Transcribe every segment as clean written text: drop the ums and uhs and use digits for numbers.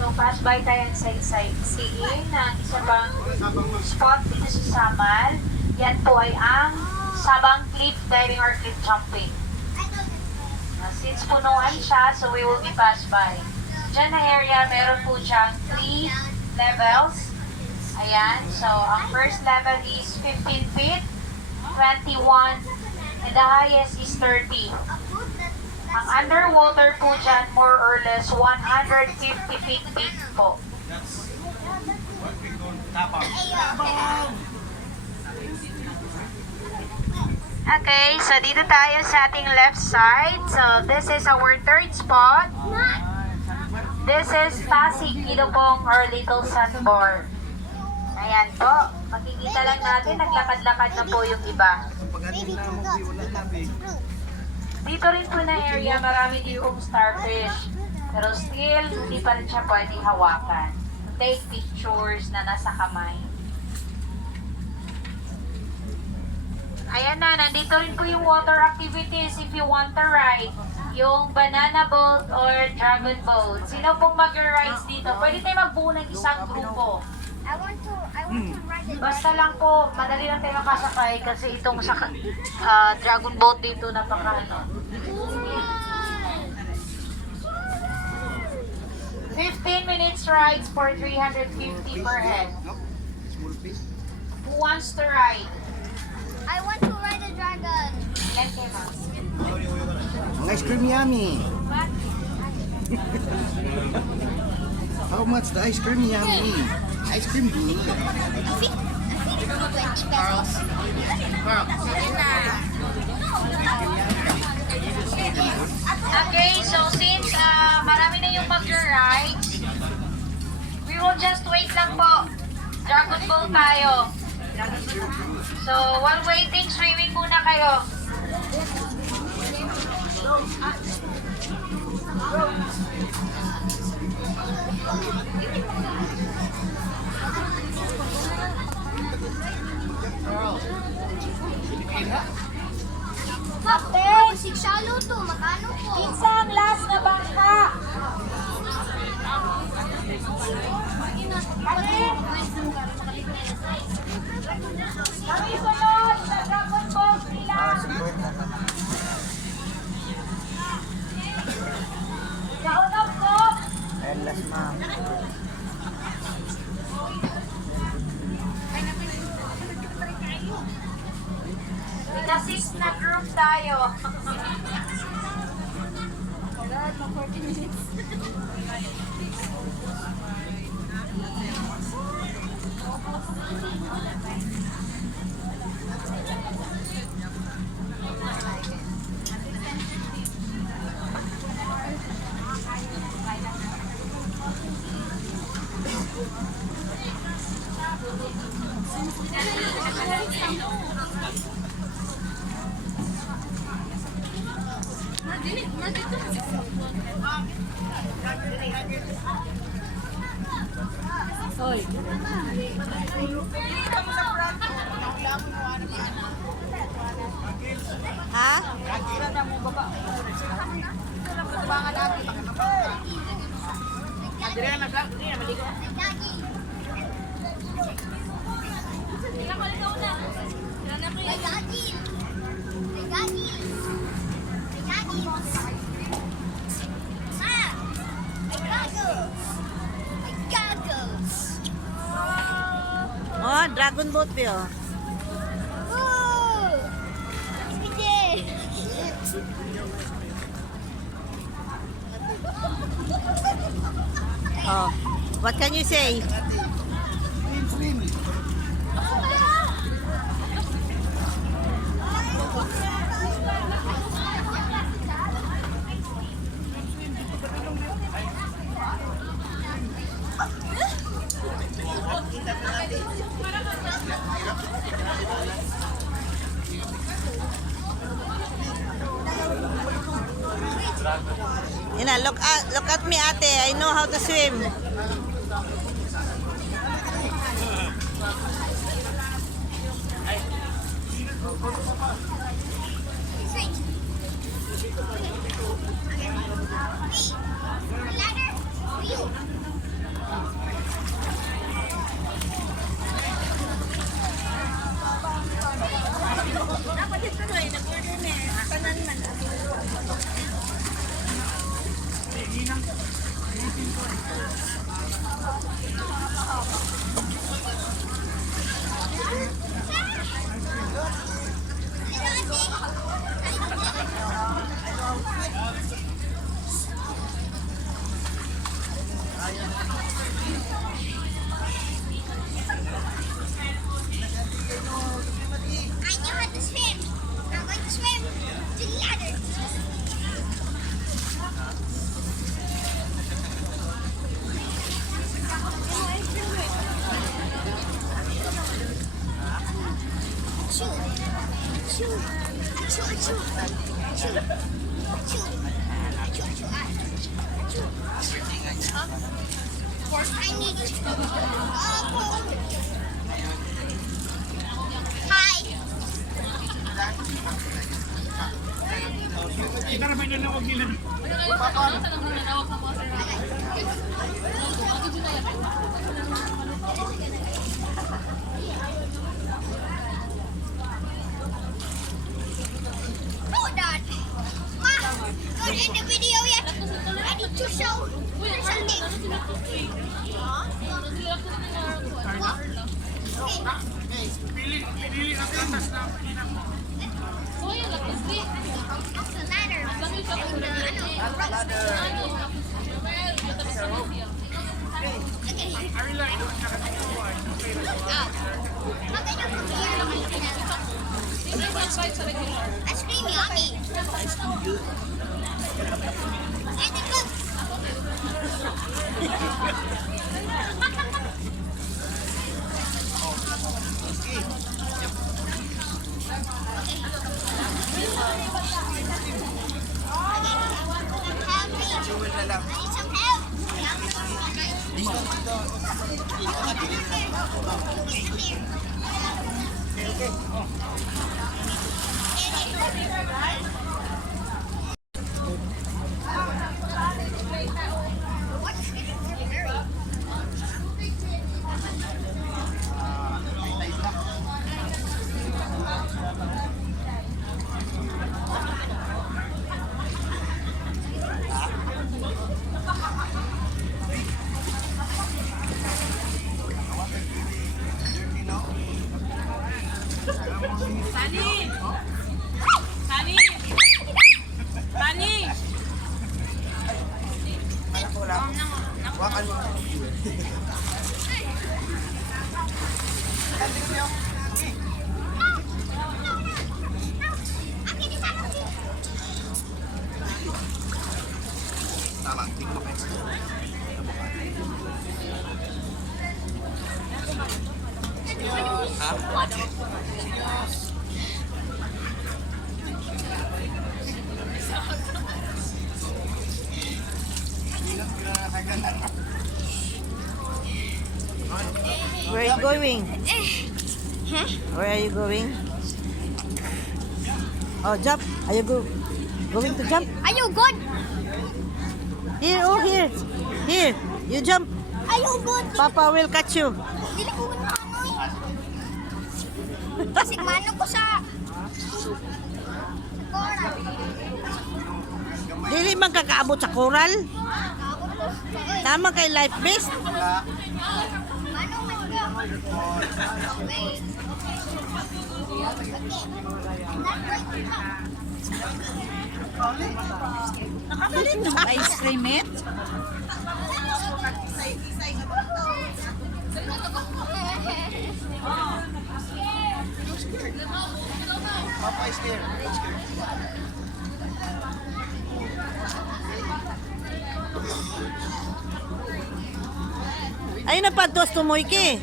So, pass by tayo sa sightseeing na isa pang spot dito sa Samal. Yan po ay ang Sabang Cliff Diving or Cliff Jumping. Since punuan siya, so we will be pass by. Diyan na area, meron po siyang 3 levels. Ayan, so ang first level is 15 feet, 21, and the highest is 30. Ang underwater po dyan, more or less, 150 feet deep po. Okay, so dito tayo sa ating left side. So this is our third spot. This is Pasig Kilopong or Little Sandbar. Ayan po, makikita lang natin, naglakad-lakad na po yung iba. Dito rin po na area, marami din pong starfish. Pero still, hindi pa rin siya pwedeng hawakan. Take pictures na nasa kamay. Ayan na, nandito rin po yung water activities if you want to ride. Yung banana boat or dragon boat. Sino pong mag-rides dito? Pwede tayo magbuo ng isang grupo. I want to ride it. Basta lang po, madali lang tayo makasakay kasi itong dragon boat dito napaka 15 minutes rides for 350 per head. Who wants to ride? I want to ride a dragon. Yan kayo, ma'am. Ang ice cream yummy. How much the ice cream yummy? Ice cream good. I think 20 pesos. Okay, so since marami na yung mag-rides, we will just wait lang po. Dragon boat tayo. So, while waiting, swimming muna kayo. Kapten! Sigsalo to, magkano po? Isang last na bangka. Kami sunod sa dragon boat nila. Naunap ko. Endless ma'am. Ika-6 na group tayo. Hoy. Ha? May gagil! May gagil! May gagil! Ma! May goggles! May goggles! Oh, dragon boat pa oh. Oh! Sige! Oh. What can you say? Ina, look at me, ate. I know how to swim. Ladder, wheel. I know how to swim. I'm going to swim to the ladder. Achoo. Achoo. Achoo, achoo. Achoo. Achoo. Achoo, achoo, ah. Achoo. I need to. Oh, hi. Hold on. Ma, not in the video yet. I need to show something. What's the ladder? How can you come here? Ice cream yummy. And the cook. Help me. I need some help. Where are you going? Where are you going? Oh, jump. Are you going to jump? Are you good? Here, oh, here. Here. You jump. Are you good? Papa will catch you. Dili ko na ano eh. Kasi mano ko sa coral. Dili man kakaabot sa coral. Tama kay life vest. Mano man ko. Wait. Ice cream it. Papa is there. Ay na padtos tumoy ki.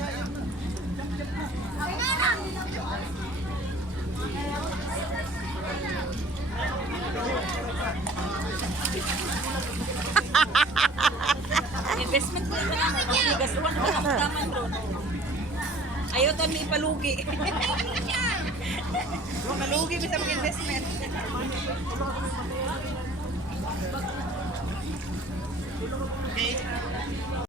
Investment ko naman ang matigas. Huwag na naman doon. Ayaw tayo may ipalugi. Huwag malugi bisa mag-investment. Okay.